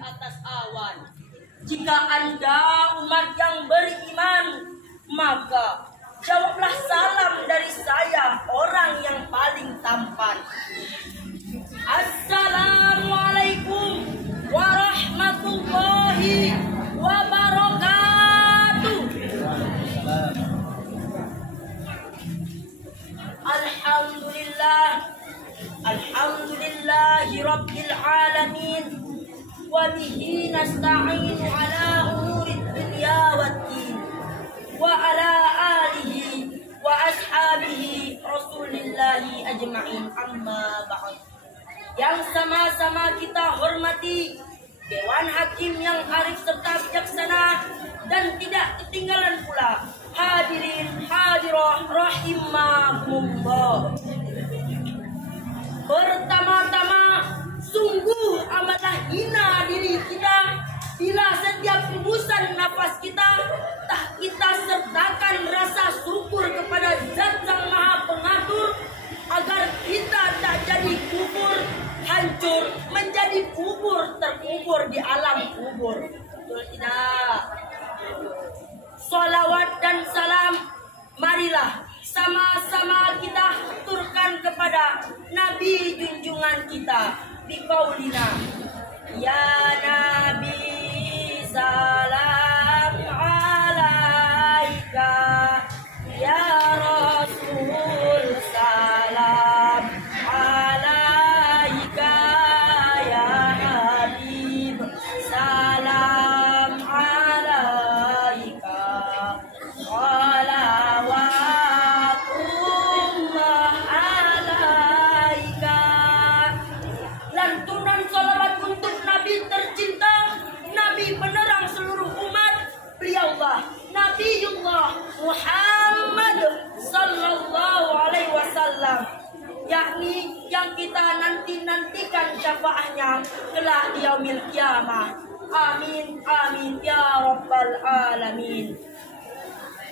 atas awan. Jika Anda umat yang beriman, maka jawablah salam dari saya, orang yang paling tampan. Assalamualaikum warahmatullahi wabarakatuh. Alhamdulillahi rabbil alamin. Wa bihi nasta'inu ala umurid dunya waddin. Wa ala alihi wa ashabihi rasulillahi ajma'in, amma ba'd. Yang sama-sama kita hormati Dewan Hakim yang arif serta bijaksana, dan tidak ketinggalan pula hadirin hadirah rahimakumullah. Pertama-tama, sungguh amatlah hina diri kita bila setiap hembusan nafas kita tak kita sertakan rasa syukur kepada Zat Sang Maha Pengatur, agar kita tak jadi kubur, hancur menjadi kubur, terkubur di alam kubur. Betul tidak? Salawat dan salam marilah sama-sama kita aturkan kepada Nabi junjungan kita. Biqaulina ya Nabi salam alaika, ya Rasul salam alaika, ya Habib salam alaika, salawatullah alaika. Lantunan salawat untuk Nabi tercinta, Nabi penerang seluruh umat, beliaulah Nabiullah Muhammad sallallahu alaihi wasallam, yakni yang kita nantikan syafaatnya kelak di yaumil kiamah. Amin amin ya rabbal alamin.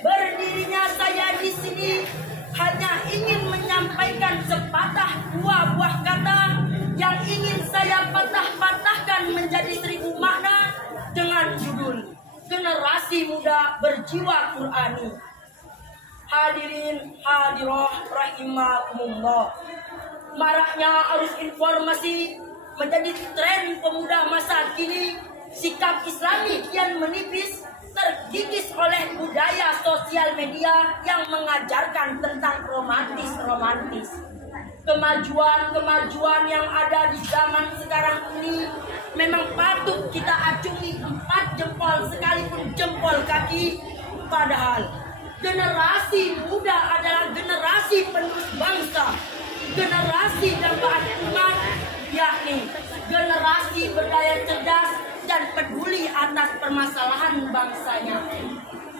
Berdirinya saya di sini hanya ingin menyampaikan sepatah dua buah kata yang ingin saya patah-patahkan menjadi 1000 makna dengan judul Generasi Muda Berjiwa Qur'ani. Hadirin hadirah rahimakumullah. Maraknya arus informasi menjadi tren pemuda masa kini. Sikap Islami kian menipis, terkikis oleh budaya sosial media yang mengajarkan tentang romantis. Kemajuan yang ada di zaman sekarang ini memang patut kita acungi 4 jempol sekalipun jempol kaki. Padahal generasi muda adalah generasi penerus bangsa, generasi dambaan umat, yakni generasi berdaya cerdas dan peduli atas permasalahan bangsanya.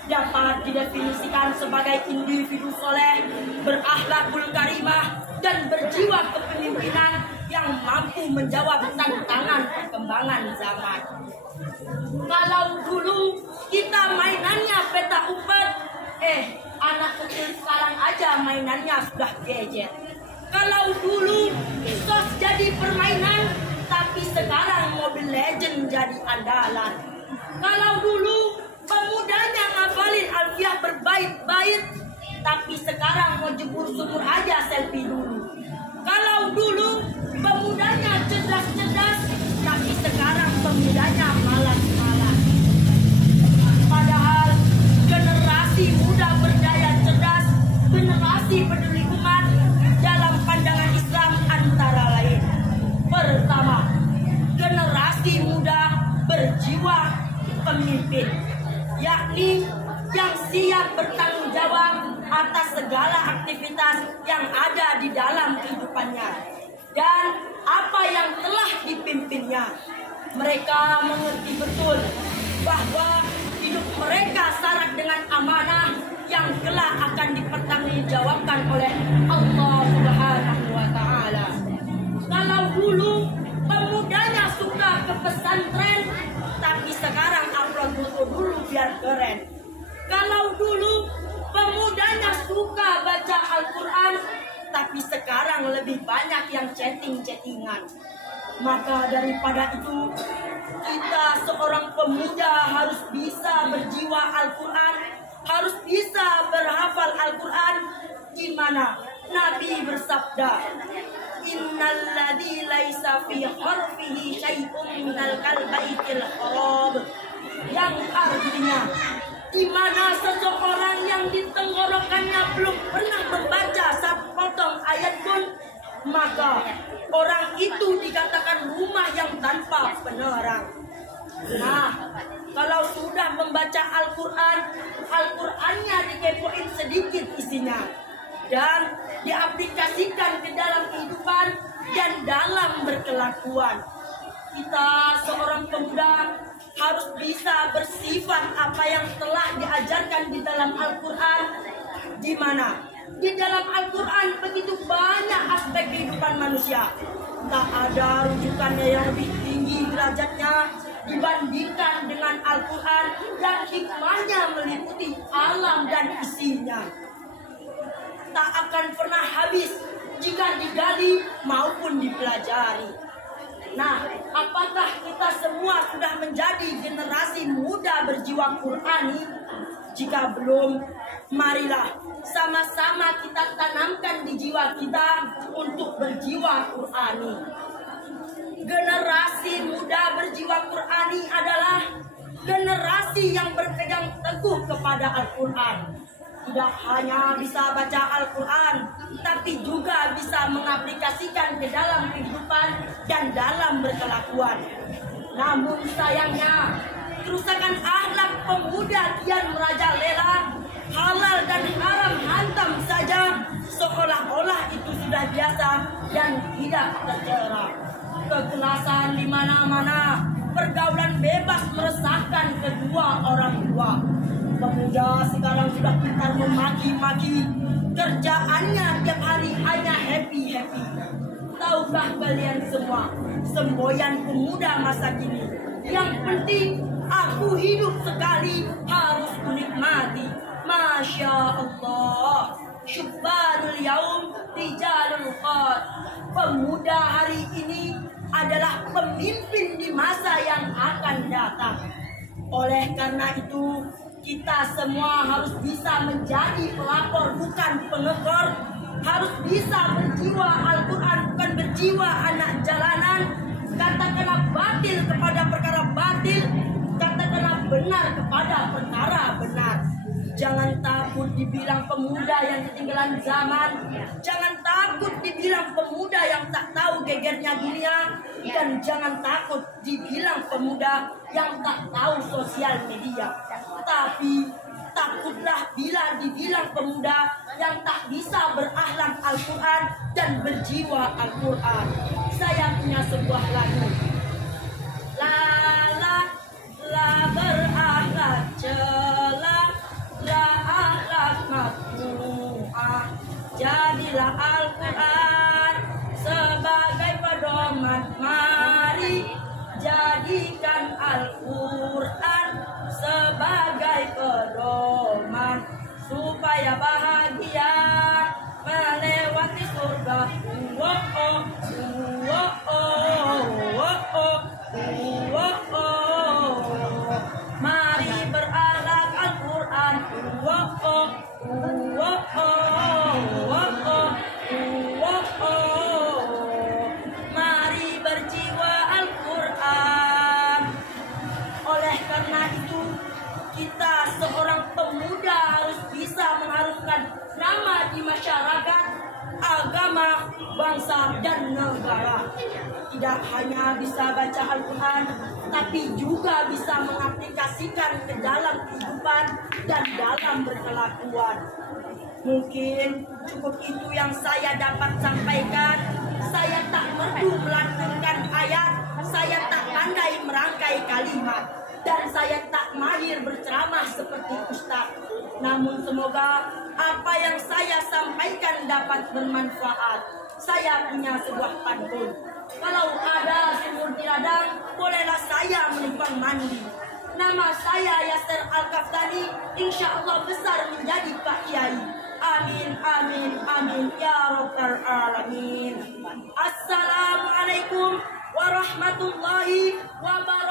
Dapat didefinisikan sebagai individu soleh, berakhlakul karimah, dan berjiwa kepemimpinan yang mampu menjawab tantangan perkembangan zaman. Kalau dulu kita mainannya peta umpet, anak kecil sekarang aja mainannya sudah gadget. Kalau dulu sos jadi permainan, tapi sekarang Mobile Legend jadi andalan. Kalau dulu pemudanya ngafalin alfiah berbait-bait, tapi sekarang mau jebur sumur aja selfie dulu. Kalau dulu pemudanya cerdas-cerdas, tapi sekarang pemudanya malas-malas. Padahal generasi muda berdaya cerdas, generasi peduli umat dalam pandangan Islam antara lain: pertama, generasi muda berjiwa pemimpin, yakni yang siap bertanggung jawab atas segala aktivitas yang ada di dalam kehidupannya dan apa yang telah dipimpinnya. Mereka mengerti betul bahwa hidup mereka syarat dengan amanah yang kelak akan dipertanggungjawabkan oleh Allah Subhanahu wa Ta'ala. Kalau dulu pemudanya suka ke pesantren, tapi sekarang upload foto dulu biar keren. Kalau dulu pemudanya suka baca Al-Quran, tapi sekarang lebih banyak yang chatting-chattingan. Maka daripada itu, kita seorang pemuda harus bisa berjiwa Al-Quran, harus bisa berhafal Al-Quran, di mana Nabi bersabda, innalladzi laisa fi harfihi syai'un minal kalbaitil haram, yang artinya di mana seseorang yang di tenggorokannya belum pernah membaca satu potong ayat pun, maka orang itu dikatakan rumah yang tanpa penerang. Nah, kalau sudah membaca Al-Quran, Al-Qurannya dikepoin sedikit isinya dan diaplikasikan ke dalam kehidupan dan dalam berkelakuan. Kita seorang pemuda harus bisa bersifat apa yang telah diajarkan di dalam Al-Quran, di mana di dalam Al-Quran begitu banyak aspek kehidupan manusia. Tak ada rujukannya yang lebih tinggi derajatnya dibandingkan dengan Al-Quran yang hikmahnya meliputi alam dan isinya. Tak akan pernah habis jika digali maupun dipelajari. Nah, apakah kita semua sudah menjadi generasi muda berjiwa Qurani? Jika belum, marilah sama-sama kita tanamkan di jiwa kita untuk berjiwa Qurani. Generasi muda berjiwa Qurani adalah generasi yang berpegang teguh kepada Al-Quran. Tidak hanya bisa baca Al-Quran, tapi juga bisa mengaplikasikan ke dalam kehidupan dan dalam berkelakuan. Namun sayangnya, kerusakan akhlak pemuda kian merajalela, halal dan haram hantam saja, seolah-olah itu sudah biasa dan tidak tercela. Kekerasan di mana-mana, pergaulan bebas meresahkan kedua orang tua. Pemuda sekarang sudah pintar memaki-maki, kerjaannya tiap hari hanya happy-happy. Tahukah kalian semua, semboyan pemuda masa kini, yang penting aku hidup sekali, harus kunikmati. Masya Allah, syubbanul yaum rijalul qad. Pemuda hari ini adalah pemimpin di masa yang akan datang. Oleh karena itu, kita semua harus bisa menjadi pelapor bukan pengekor, harus bisa berjiwa Al-Quran bukan berjiwa anak jalanan. Katakanlah batil kepada perkara batil, katakanlah benar kepada perkara benar. Jangan takut dibilang pemuda yang ketinggalan zaman, jangan takut dibilang pemuda yang tak tahu gegernya dunia, dan jangan takut dibilang pemuda yang tak tahu sosial media. Tapi takutlah bila dibilang pemuda yang tak bisa berakhlak Al-Quran dan berjiwa Al-Quran. Saya punya sebuah lagu. La berakhlak celah, la akhlak makruah. Jadilah Al-Quran sebagai pedoman, mari jadikan Al-Quran sebagai pedoman supaya bahagia melewati surga. Mari berakhlak Al-Quran. Mari berjiwa Al-Quran. Oleh karena itu, kita seorang pemuda harus bisa mengharumkan nama di masyarakat, agama, bangsa, dan negara. Tidak hanya bisa baca Al-Quran, tapi juga bisa mengaplikasikan ke dalam kehidupan dan dalam berkelakuan. Mungkin cukup itu yang saya dapat sampaikan. Saya tak merdu melantunkan ayat, saya tak pandai merangkai kalimat, dan saya tak mahir berceramah seperti ustaz. Namun semoga apa yang saya sampaikan dapat bermanfaat. Saya punya sebuah pantun. Kalau ada sumur di ladang, bolehlah saya menumpang mandi. Nama saya Yasser Al-Kaftani, insya Allah besar menjadi Pak Kiai. Amin, amin, amin, ya Rabbal Alamin. Assalamualaikum warahmatullahi wabarakatuh.